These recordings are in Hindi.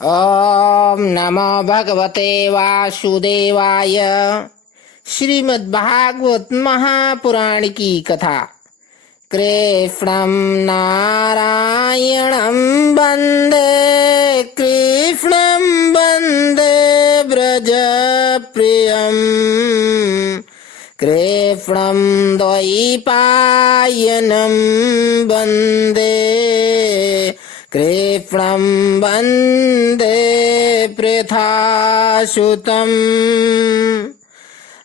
ओम नमो भगवते वासुदेवाय। श्रीमद्भागवत महापुराण की कथा। कृष्णं नारायणं वन्दे, कृष्णं वन्दे व्रजप्रियं, कृष्णं द्वैपायनं वन्दे, कृष्णं वन्दे पृथासुतम्।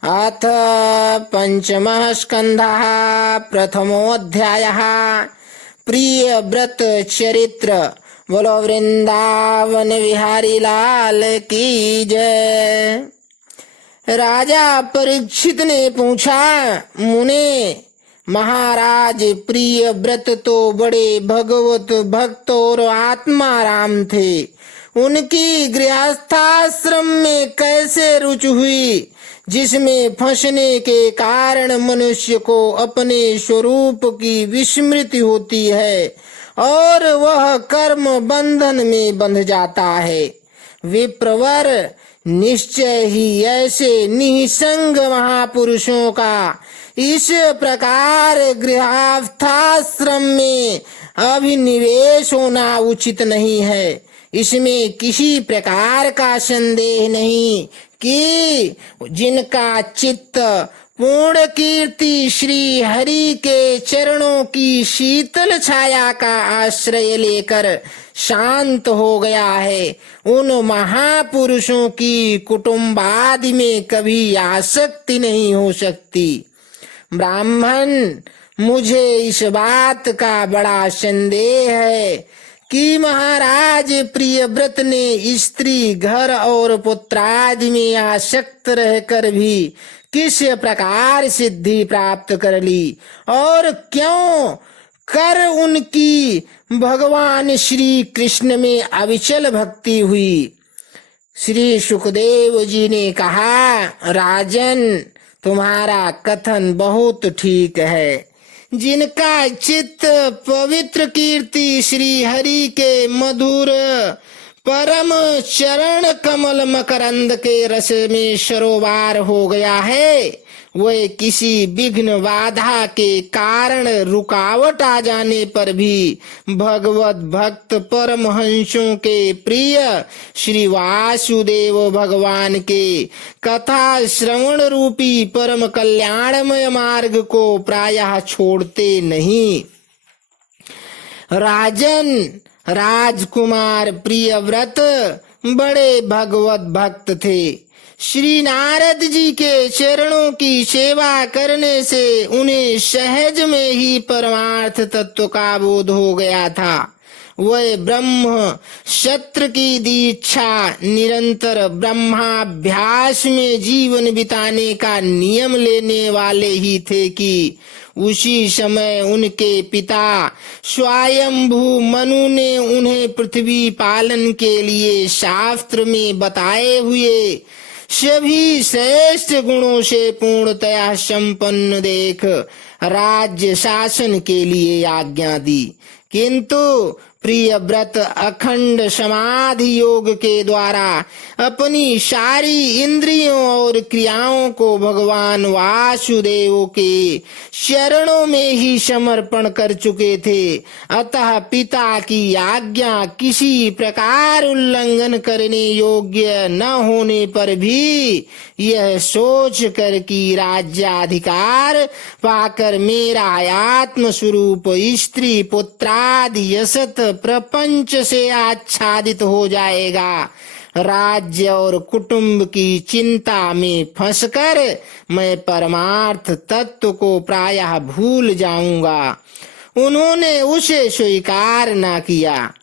अथ पंचमः स्कन्धः। प्रथमोऽध्यायः। प्रियव्रत चरित्र। बोलो वृंदावन बिहारी लाल की जय। राजा परीक्षित ने पूछा, मुने महाराज, प्रियव्रत तो बड़े भगवत भक्त और आत्माराम थे, उनकी गृहस्थाश्रम में कैसे रुचि हुई जिसमें फंसने के कारण मनुष्य को अपने स्वरूप की विस्मृति होती है और वह कर्म बंधन में बंध जाता है। विप्रवर, निश्चय ही ऐसे निसंग महापुरुषों का इस प्रकार गृहस्थाश्रम में अभिनिवेश होना उचित नहीं है। इसमें किसी प्रकार का संदेह नहीं कि जिनका चित्त पूर्ण कीर्ति श्री हरि के चरणों की शीतल छाया का आश्रय लेकर शांत हो गया है, उन महापुरुषों की कुटुंबादि में कभी आसक्ति नहीं हो सकती। ब्राह्मण, मुझे इस बात का बड़ा संदेह है कि महाराज प्रियव्रत ने स्त्री, घर और पुत्रादि में आसक्त रहकर भी किस प्रकार सिद्धि प्राप्त कर ली और क्यों कर उनकी भगवान श्री कृष्ण में अविचल भक्ति हुई। श्री सुखदेव जी ने कहा, राजन, तुम्हारा कथन बहुत ठीक है। जिनका चित्त पवित्र कीर्ति श्री हरि के मधुर परम चरण कमल मकरंद के रस में सरोवार हो गया है, वे किसी विघ्न बाधा के कारण रुकावट आ जाने पर भी भगवत भक्त परमहंसों के प्रिय श्री वासुदेव भगवान के कथा श्रवण रूपी परम कल्याणमय मार्ग को प्रायः छोड़ते नहीं। राजन, राजकुमार प्रियव्रत बड़े भगवत भक्त थे। श्री नारद जी के चरणों की सेवा करने से उन्हें सहज में ही परमार्थ तत्व का बोध हो गया था। वह ब्रह्म शस्त्र की दीक्षा निरंतर ब्रह्माभ्यास में जीवन बिताने का नियम लेने वाले ही थे कि उसी समय उनके पिता स्वयंभू मनु ने उन्हें पृथ्वी पालन के लिए शास्त्र में बताए हुए सभी श्रेष्ठ गुणों से पूर्णतया संपन्न देख राज्य शासन के लिए आज्ञा दी। किंतु प्रियव्रत अखंड समाधि योग के द्वारा अपनी सारी इंद्रियों और क्रियाओं को भगवान वासुदेव के चरणों में ही समर्पण कर चुके थे। अतः पिता की आज्ञा किसी प्रकार उल्लंघन करने योग्य न होने पर भी यह सोच कर कि राज्याधिकार पाकर मेरा आत्म स्वरूप स्त्री पुत्रादि असत प्रपंच से आच्छादित हो जाएगा, राज्य और कुटुंब की चिंता में फंसकर मैं परमार्थ तत्व को प्रायः भूल जाऊंगा, उन्होंने उसे स्वीकार न किया।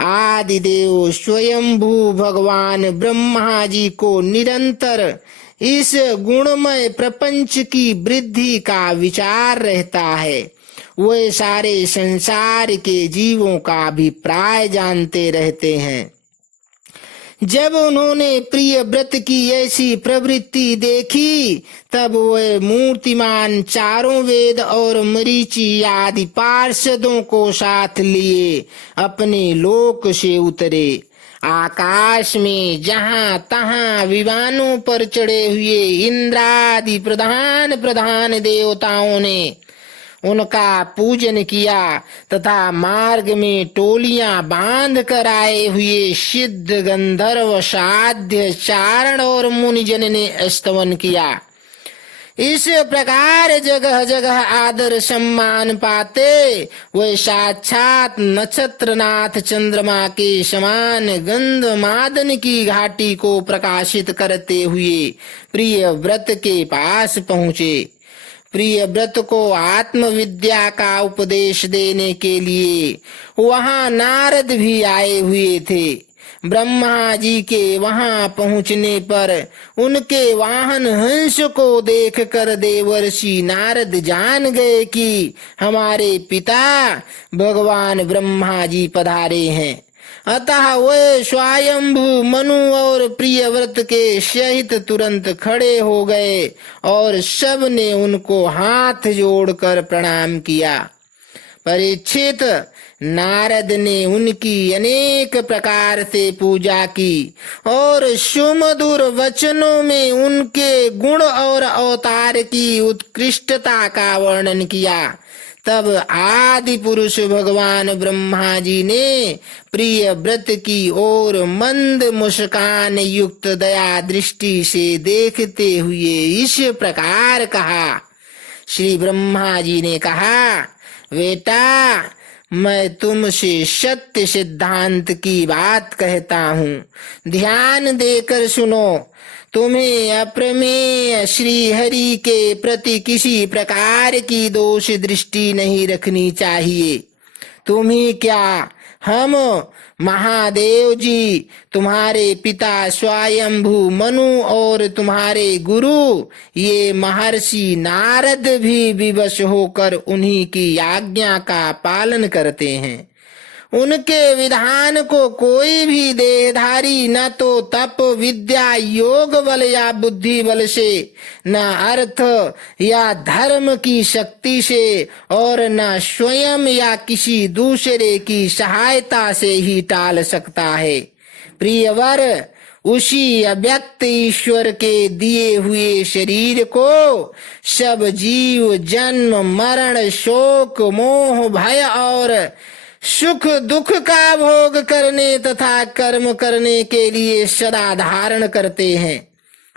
आदिदेव स्वयंभू भगवान ब्रह्मा जी को निरंतर इस गुणमय प्रपंच की वृद्धि का विचार रहता है। वे सारे संसार के जीवों का अभिप्राय जानते रहते हैं। जब उन्होंने प्रियव्रत की ऐसी प्रवृत्ति देखी, तब वे मूर्तिमान चारों वेद और मरीचि आदि पार्षदों को साथ लिए अपने लोक से उतरे। आकाश में जहां तहां विमानों पर चढ़े हुए इंद्रादि प्रधान प्रधान देवताओं ने उनका पूजन किया तथा मार्ग में टोलियां बांध कर आए हुए सिद्ध गंधर्व साध्य चारण और मुनिजन ने स्तवन किया। इस प्रकार जगह जगह आदर सम्मान पाते वे साक्षात नक्षत्रनाथ चंद्रमा के समान गंध मादन की घाटी को प्रकाशित करते हुए प्रिय व्रत के पास पहुँचे। प्रिय व्रत को आत्मविद्या का उपदेश देने के लिए वहां नारद भी आए हुए थे। ब्रह्मा जी के वहां पहुंचने पर उनके वाहन हंस को देखकर देवर्षि नारद जान गए कि हमारे पिता भगवान ब्रह्मा जी पधारे हैं। अतः वे स्वयंभू मनु और प्रियव्रत के सहित तुरंत खड़े हो गए और सब ने उनको हाथ जोड़कर प्रणाम किया। परीक्षित, नारद ने उनकी अनेक प्रकार से पूजा की और सुमधुर वचनों में उनके गुण और अवतार की उत्कृष्टता का वर्णन किया। तब आदि पुरुष भगवान ब्रह्मा जी ने प्रिय व्रत की ओर मंद मुस्कान युक्त दया दृष्टि से देखते हुए इस प्रकार कहा। श्री ब्रह्मा जी ने कहा, बेटा, मैं तुमसे सत्य सिद्धांत की बात कहता हूँ, ध्यान देकर सुनो। तुम्हें अप्रमेय श्री हरि के प्रति किसी प्रकार की दोष दृष्टि नहीं रखनी चाहिए। तुम्ही क्या, हम महादेव जी, तुम्हारे पिता स्वयंभू मनु और तुम्हारे गुरु ये महर्षि नारद भी विवश होकर उन्हीं की आज्ञा का पालन करते हैं। उनके विधान को कोई भी देहधारी न तो तप विद्या योग बल या बुद्धि बल से, न अर्थ या धर्म की शक्ति से और न स्वयं या किसी दूसरे की सहायता से ही टाल सकता है। प्रियवर, उसी अव्यक्त ईश्वर के दिए हुए शरीर को सब जीव जन्म मरण शोक मोह भय और सुख दुख का भोग करने तथा कर्म करने के लिए सदा धारण करते हैं।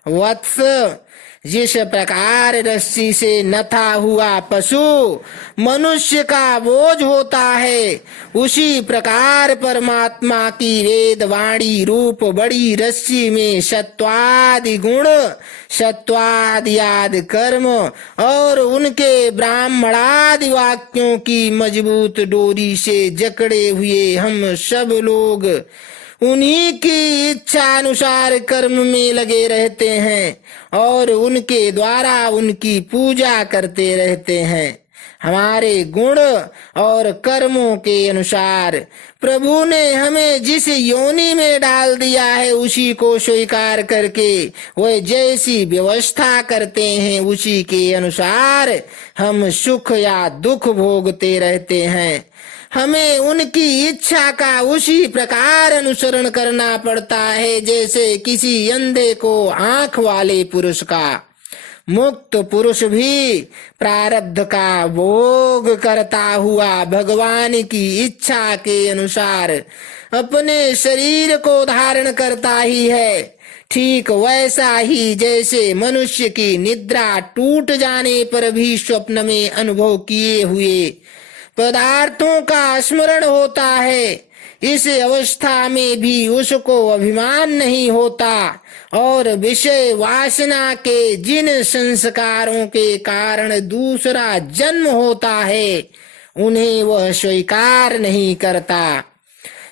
वत्स, जिस प्रकार रस्सी से नथा हुआ पशु मनुष्य का बोझ होता है, उसी प्रकार परमात्मा की वेद वाणी रूप बड़ी रस्सी में सत्वादि गुण सत्वादि आदि कर्म और उनके ब्राह्मणादि वाक्यों की मजबूत डोरी से जकड़े हुए हम सब लोग उन्हीं की इच्छा अनुसार कर्म में लगे रहते हैं और उनके द्वारा उनकी पूजा करते रहते हैं। हमारे गुण और कर्मों के अनुसार प्रभु ने हमें जिस योनि में डाल दिया है उसी को स्वीकार करके वह जैसी व्यवस्था करते हैं उसी के अनुसार हम सुख या दुख भोगते रहते हैं। हमें उनकी इच्छा का उसी प्रकार अनुसरण करना पड़ता है जैसे किसी अंधे को आंख वाले पुरुष का। मुक्त पुरुष भी प्रारब्ध का भोग करता हुआ भगवान की इच्छा के अनुसार अपने शरीर को धारण करता ही है। ठीक वैसा ही जैसे मनुष्य की निद्रा टूट जाने पर भी स्वप्न में अनुभव किए हुए पदार्थों का स्मरण होता है, इस अवस्था में भी उसको अभिमान नहीं होता और विषय वासना के जिन संस्कारों के कारण दूसरा जन्म होता है उन्हें वह स्वीकार नहीं करता।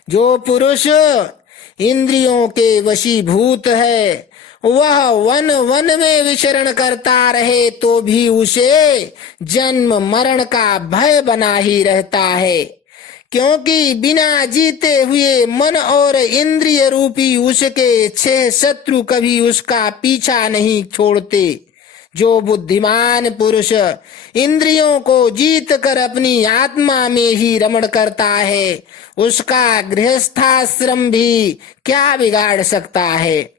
जो पुरुष इंद्रियों के वशीभूत है वह वन वन में विचरण करता रहे तो भी उसे जन्म मरण का भय बना ही रहता है, क्योंकि बिना जीते हुए मन और इंद्रिय रूपी उसके 6 शत्रु कभी उसका पीछा नहीं छोड़ते। जो बुद्धिमान पुरुष इंद्रियों को जीत कर अपनी आत्मा में ही रमण करता है, उसका गृहस्थाश्रम भी क्या बिगाड़ सकता है।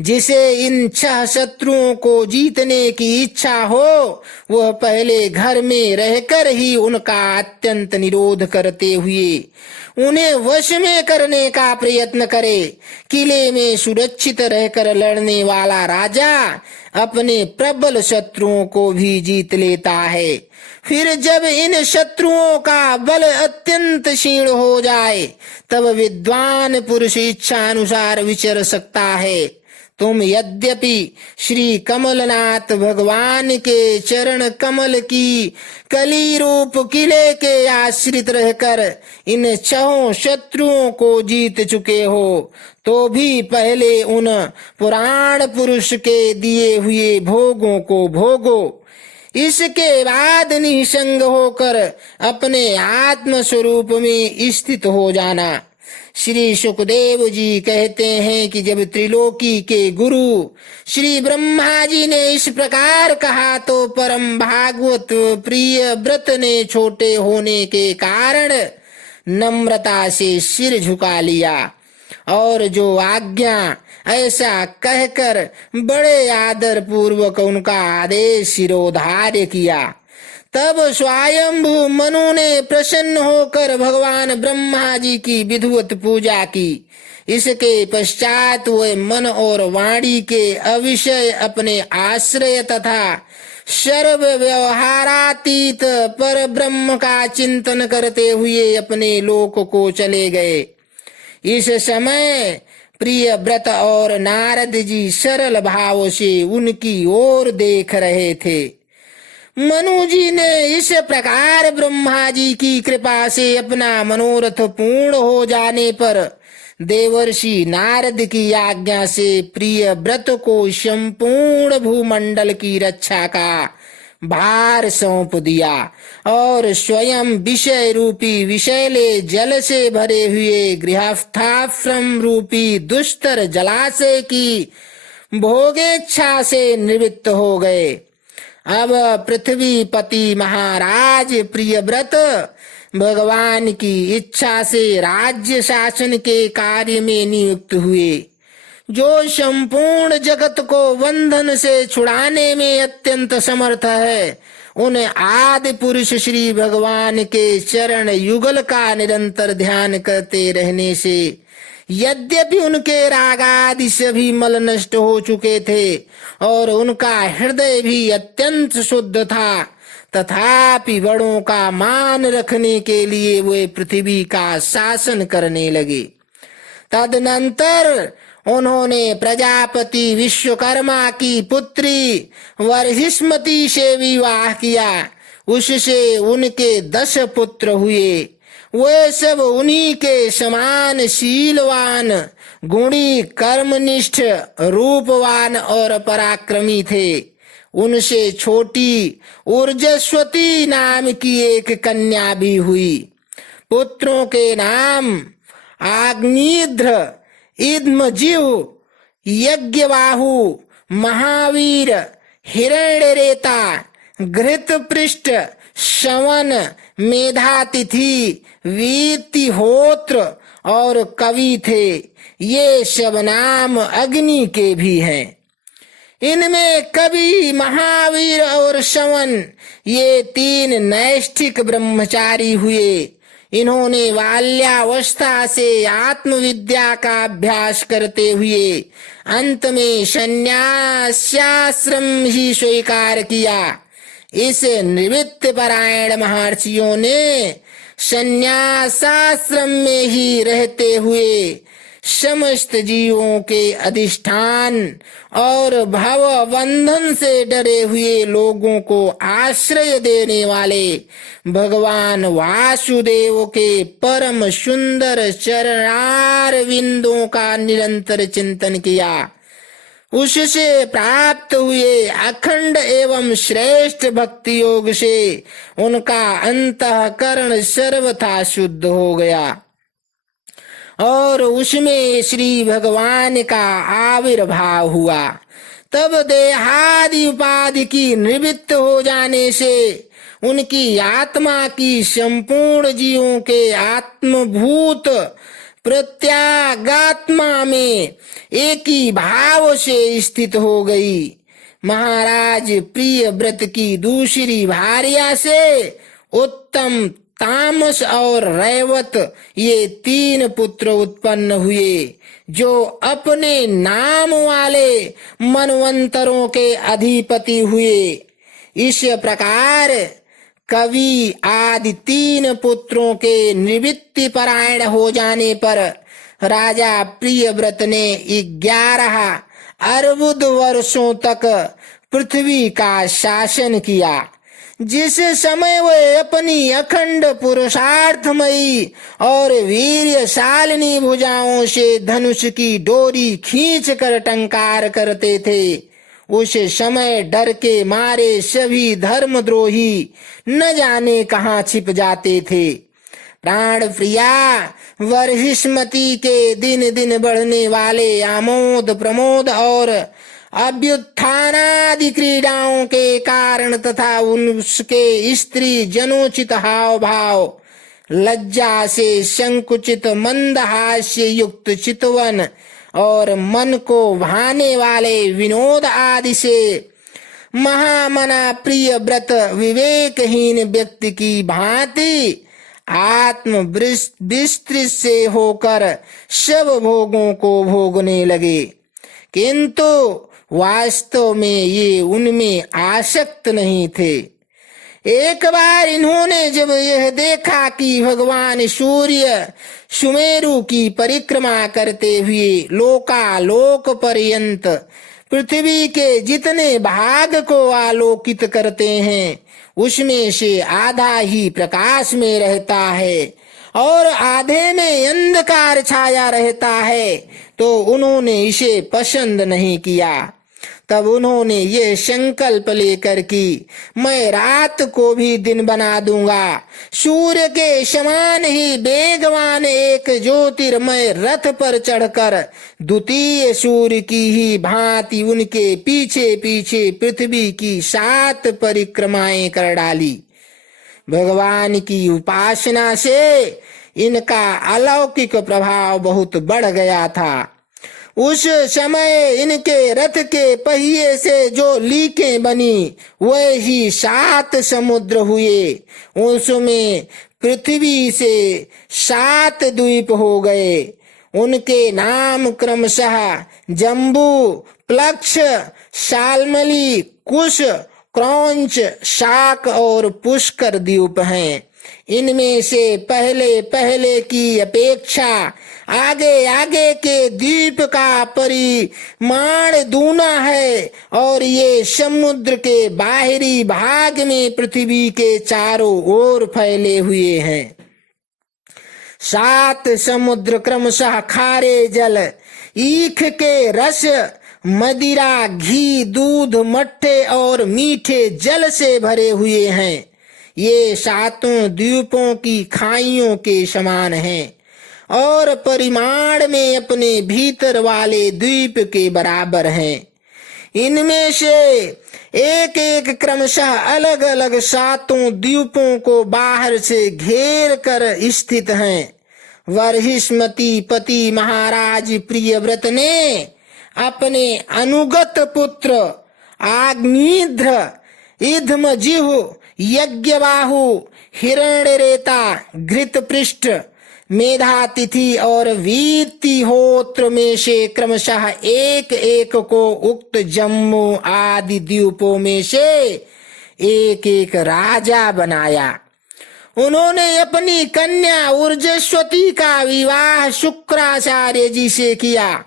जिसे इन 6 शत्रुओं को जीतने की इच्छा हो, वह पहले घर में रहकर ही उनका अत्यंत निरोध करते हुए उन्हें वश में करने का प्रयत्न करे। किले में सुरक्षित रहकर लड़ने वाला राजा अपने प्रबल शत्रुओं को भी जीत लेता है। फिर जब इन शत्रुओं का बल अत्यंत क्षीण हो जाए, तब विद्वान पुरुष इच्छा अनुसार विचर सकता है। तुम यद्यपि श्री कमलनाथ भगवान के चरण कमल की कली रूप किले के आश्रित रहकर इन 6 शत्रुओं को जीत चुके हो, तो भी पहले उन पुराण पुरुष के दिए हुए भोगों को भोगो। इसके बाद निसंग होकर अपने आत्म स्वरूप में स्थित हो जाना। श्री सुखदेव जी कहते हैं कि जब त्रिलोकी के गुरु श्री ब्रह्मा जी ने इस प्रकार कहा, तो परम भागवत प्रिय व्रत ने छोटे होने के कारण नम्रता से सिर झुका लिया और जो आज्ञा ऐसा कहकर बड़े आदर पूर्वक उनका आदेश शिरोधार्य किया। तब स्वयंभू मनु ने प्रसन्न होकर भगवान ब्रह्मा जी की विधिवत पूजा की। इसके पश्चात वे मन और वाणी के अविषय अपने आश्रय तथा सर्व व्यवहारातीत पर ब्रह्म का चिंतन करते हुए अपने लोक को चले गए। इस समय प्रिय व्रत और नारद जी सरल भाव से उनकी ओर देख रहे थे। मनु जी ने इस प्रकार ब्रह्मा जी की कृपा से अपना मनोरथ पूर्ण हो जाने पर देवर्षि नारद की आज्ञा से प्रिय व्रत को संपूर्ण भूमंडल की रक्षा का भार सौंप दिया और स्वयं विषय रूपी विषैले जल से भरे हुए गृहस्थाश्रम रूपी दुस्तर जलाशय की भोगेच्छा से निवृत्त हो गए। अब पृथ्वीपति महाराज प्रियव्रत भगवान की इच्छा से राज्य शासन के कार्य में नियुक्त हुए। जो संपूर्ण जगत को बंधन से छुड़ाने में अत्यंत समर्थ है, उन आदि पुरुष श्री भगवान के चरण युगल का निरंतर ध्यान करते रहने से यद्यपि उनके रागादि सभी मल नष्ट हो चुके थे और उनका हृदय भी अत्यंत शुद्ध था, तथापि बड़ों का मान रखने के लिए वे पृथ्वी का शासन करने लगे। तदनंतर उन्होंने प्रजापति विश्वकर्मा की पुत्री वर्हिष्मती से विवाह किया। उससे उनके 10 पुत्र हुए। वे सब उन्हीं के समान शीलवान, गुणी, कर्मनिष्ठ, रूपवान और पराक्रमी थे। उनसे छोटी ऊर्जस्वती नाम की एक कन्या भी हुई। पुत्रों के नाम आग्निध्र, इद्मजीव, यज्ञबाहु, महावीर, हिरण्यरेता, घृतपृष्ठ, शवन, मेधातिथि, वीतिहोत्र और कवि थे। ये सब नाम अग्नि के भी हैं। इनमें कवि, महावीर और शवन ये 3 नैष्ठिक ब्रह्मचारी हुए। इन्होंने बाल्यावस्था से आत्मविद्या का अभ्यास करते हुए अंत में संन्यासाश्रम ही स्वीकार किया। इस निवृत्त परायण महर्षियों ने संन्यासाश्रम में ही रहते हुए समस्त जीवों के अधिष्ठान और भव बंधन से डरे हुए लोगों को आश्रय देने वाले भगवान वासुदेव के परम सुंदर चरणार बिंदुओं का निरंतर चिंतन किया। उससे प्राप्त हुए अखंड एवं श्रेष्ठ भक्ति योग से उनका अंतःकरण सर्वथा शुद्ध हो गया और उसमें श्री भगवान का आविर्भाव हुआ। तब देहादि उपाधि की निवृत्त हो जाने से उनकी आत्मा की संपूर्ण जीवों के आत्मभूत प्रत्यागात्मा में एक ही भाव से स्थित हो गई। महाराज प्रियव्रत की दूसरी भार्या से उत्तम, तामस और रैवत ये 3 पुत्र उत्पन्न हुए, जो अपने नाम वाले मनवंतरों के अधिपति हुए। इस प्रकार कवि आदि 3 पुत्रों के निवृत्ति परायण हो जाने पर राजा प्रियव्रत ने 11 अर्बुद वर्षों तक पृथ्वी का शासन किया। जिस समय वे अपनी अखंड पुरुषार्थमयी और वीर्यशालिनी भुजाओं से धनुष की डोरी खींच कर टंकार करते थे, उस समय डर के मारे सभी धर्मद्रोही न जाने कहाँ छिप जाते थे। प्राण प्रिया वर्हिष्मती के दिन दिन बढ़ने वाले आमोद प्रमोद और अभ्युत्थानादि क्रीड़ाओं के कारण तथा उसके स्त्री जनोचित हाव भाव, लज्जा से संकुचित मंदहास्य युक्त चितवन और मन को भाने वाले विनोद आदि से महामना प्रिय व्रत विवेकहीन व्यक्ति की भांति आत्म विस्तृत से होकर सब भोगों को भोगने लगे, किंतु वास्तव में ये उनमें आसक्त नहीं थे। एक बार इन्होंने जब यह देखा कि भगवान सूर्य सुमेरु की परिक्रमा करते हुए लोकालोक पर्यंत पृथ्वी के जितने भाग को आलोकित करते हैं, उसमें से आधा ही प्रकाश में रहता है और आधे में अंधकार छाया रहता है, तो उन्होंने इसे पसंद नहीं किया। तब उन्होंने ये संकल्प लेकर कि मैं रात को भी दिन बना दूंगा, सूर्य के समान ही वेगवान एक ज्योतिर्मय रथ पर चढ़कर द्वितीय सूर्य की ही भांति उनके पीछे पीछे पृथ्वी की 7 परिक्रमाएं कर डाली। भगवान की उपासना से इनका अलौकिक प्रभाव बहुत बढ़ गया था। उस समय इनके रथ के पहिए से जो लीकें बनी, वह ही 7 समुद्र हुए। उसमें पृथ्वी से 7 द्वीप हो गए। उनके नाम क्रमशः जम्बू, प्लक्ष, शाल्मली, कुश, क्रौंच, शाक और पुष्कर द्वीप हैं। इनमें से पहले पहले की अपेक्षा आगे आगे के द्वीप का परिमाण दूना है और ये समुद्र के बाहरी भाग में पृथ्वी के चारों ओर फैले हुए हैं। 7 समुद्र क्रमशः खारे जल, ईख के रस, मदिरा, घी, दूध, मट्ठे और मीठे जल से भरे हुए हैं। ये 7 द्वीपों की खाइयों के समान हैं और परिमाण में अपने भीतर वाले द्वीप के बराबर हैं। इनमें से एक एक क्रमशः अलग अलग 7 द्वीपों को बाहर से घेर कर स्थित हैं। वर्हिष्मती पति महाराज प्रियव्रत ने अपने अनुगत पुत्र आग्निध्र, इधमजिह्व, यज्ञबाहु, हिरण्यरेता, घृतपृष्ठ, मेधातिथि और वीतिहोत्र में से क्रमशः एक एक को उक्त जम्मू आदि द्वीपों में से एक एक राजा बनाया। उन्होंने अपनी कन्या ऊर्जस्वती का विवाह शुक्राचार्य जी से किया।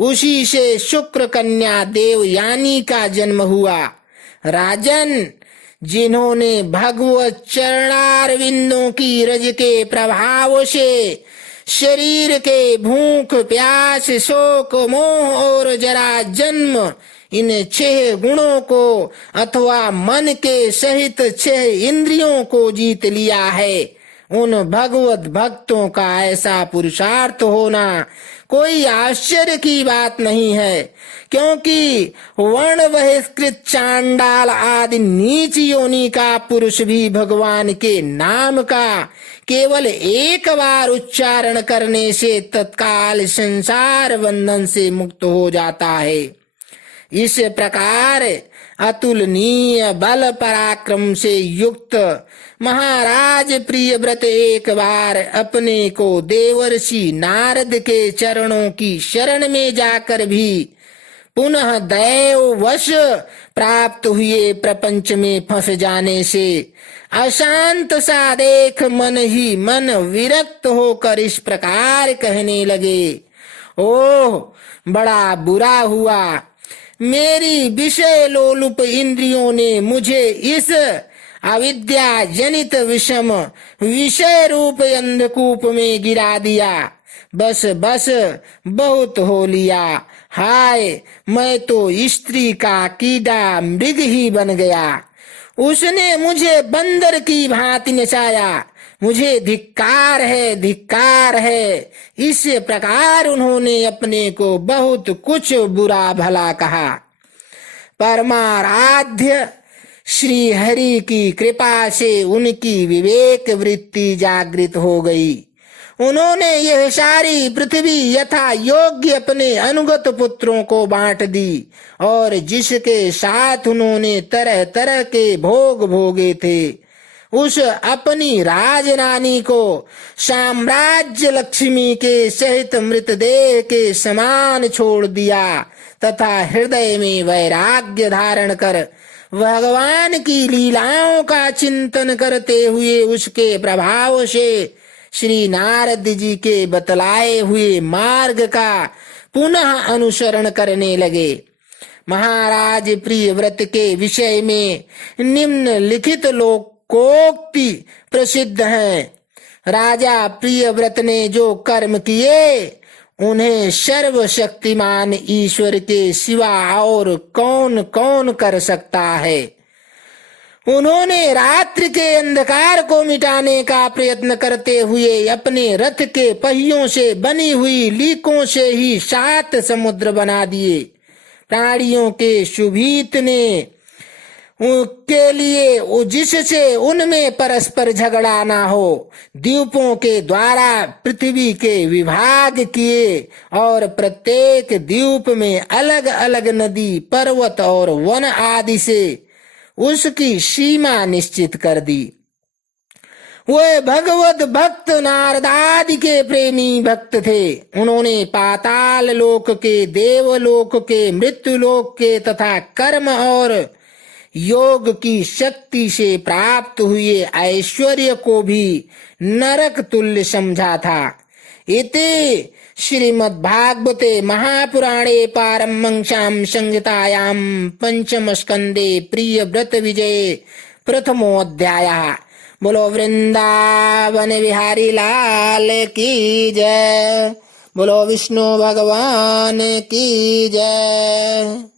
उसी से शुक्र कन्या देवयानी का जन्म हुआ। राजन, जिन्होंने भगवत चरणारविंदों की रज के प्रभाव से शरीर के भूख, प्यास, शोक, मोह और जरा जन्म इन 6 गुणों को अथवा मन के सहित 6 इंद्रियों को जीत लिया है, उन भगवत भक्तों का ऐसा पुरुषार्थ होना कोई आश्चर्य की बात नहीं है, क्योंकि वर्ण बहिष्कृत चांडाल आदि नीच योनि का पुरुष भी भगवान के नाम का केवल एक बार उच्चारण करने से तत्काल संसार बंधन से मुक्त हो जाता है। इस प्रकार अतुलनीय बल पराक्रम से युक्त महाराज प्रियव्रत एक बार अपने को देवर्षि नारद के चरणों की शरण में जाकर भी पुनः दैववश प्राप्त हुए प्रपंच में फंस जाने से अशांत सा देख मन ही मन विरक्त होकर इस प्रकार कहने लगे, ओह बड़ा बुरा हुआ, मेरी विषय लोलुप इंद्रियों ने मुझे इस अविद्या जनित विषम विषय रूप अंधकूप में गिरा दिया। बस बस बहुत हो लिया, हाय मैं तो स्त्री का कीड़ा मृग ही बन गया। उसने मुझे बंदर की भांति नचाया, मुझे धिक्कार है, धिक्कार है। इस प्रकार उन्होंने अपने को बहुत कुछ बुरा भला कहा। परमाराध्य श्री हरि की कृपा से उनकी विवेक वृत्ति जागृत हो गई। उन्होंने यह सारी पृथ्वी यथा योग्य अपने अनुगत पुत्रों को बांट दी, और जिसके साथ उन्होंने तरह तरह के भोग भोगे थे, उस अपनी राजरानी को साम्राज्य लक्ष्मी के सहित मृतदेह के समान छोड़ दिया तथा हृदय में वैराग्य धारण कर भगवान की लीलाओं का चिंतन करते हुए उसके प्रभाव से श्री नारद जी के बतलाए हुए मार्ग का पुनः अनुसरण करने लगे। महाराज प्रियव्रत के विषय में निम्नलिखित लोकोक्ति प्रसिद्ध है। राजा प्रियव्रत ने जो कर्म किए उन्हें सर्वशक्तिमान ईश्वर के सिवा और कौन कौन कर सकता है। उन्होंने रात्रि के अंधकार को मिटाने का प्रयत्न करते हुए अपने रथ के पहियों से बनी हुई लीकों से ही 7 समुद्र बना दिए। प्राणियों के शुभीतने के लिए जिससे उनमें परस्पर झगड़ा ना हो, द्वीपों के द्वारा पृथ्वी के विभाग किए और प्रत्येक द्वीप में अलग अलग नदी, पर्वत और वन आदि से उसकी सीमा निश्चित कर दी। वे भगवत भक्त नारदादि के प्रेमी भक्त थे। उन्होंने पाताल लोक के, देवलोक के, मृत्युलोक के तथा कर्म और योग की शक्ति से प्राप्त हुए ऐश्वर्य को भी नरक तुल्य समझा था। इति श्रीमद्भागवते महापुराणे पारमहंस्यां संहितायां पंचम स्कंदे प्रियव्रत विजये प्रथमोऽध्यायः। बोलो वृंदावन बिहारी लाल की जय। बोलो विष्णु भगवान की जय।